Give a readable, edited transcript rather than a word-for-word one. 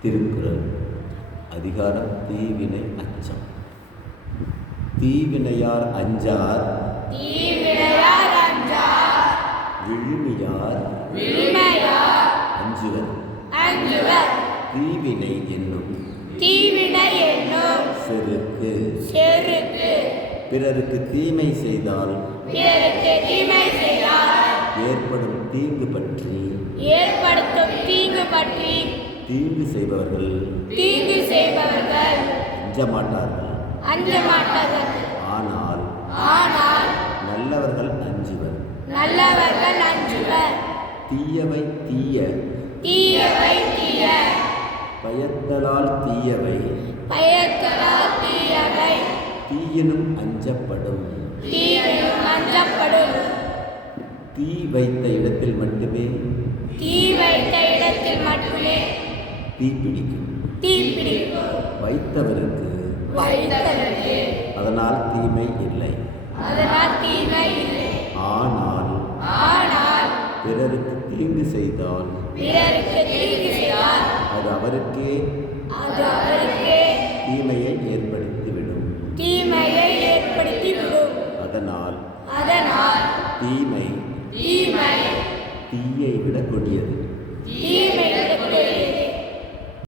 திருக்குறள் அதிகாரம் தீவினை அச்சம். தீவினையார் அஞ்சார் விழுமியார் அஞ்சுவர். தீவினை என்னும் செருக்கு பிறருக்கு தீமை செய்தால் ஏற்படும் தீங்கு பற்றி தீங்கு செய்பவர்கள் அஞ்ச மாட்டார்கள். ஆனால் நல்லவர்கள் அஞ்சுவர். தீயவை தீய பயத்தலால் தீயவை தீயினும் அஞ்சப்படும். தீ வைத்த இடத்தில் மட்டுமே தீ பிடிக்கும். வைத்தவருக்கு அதனால் தீமை இல்லை. ஆனால் பிறருக்கு தீங்கு செய்தால் அது அவருக்கே தீமையை ஏற்படுத்திவிடும். அதனால் தீமை தீயை விட கொடியது.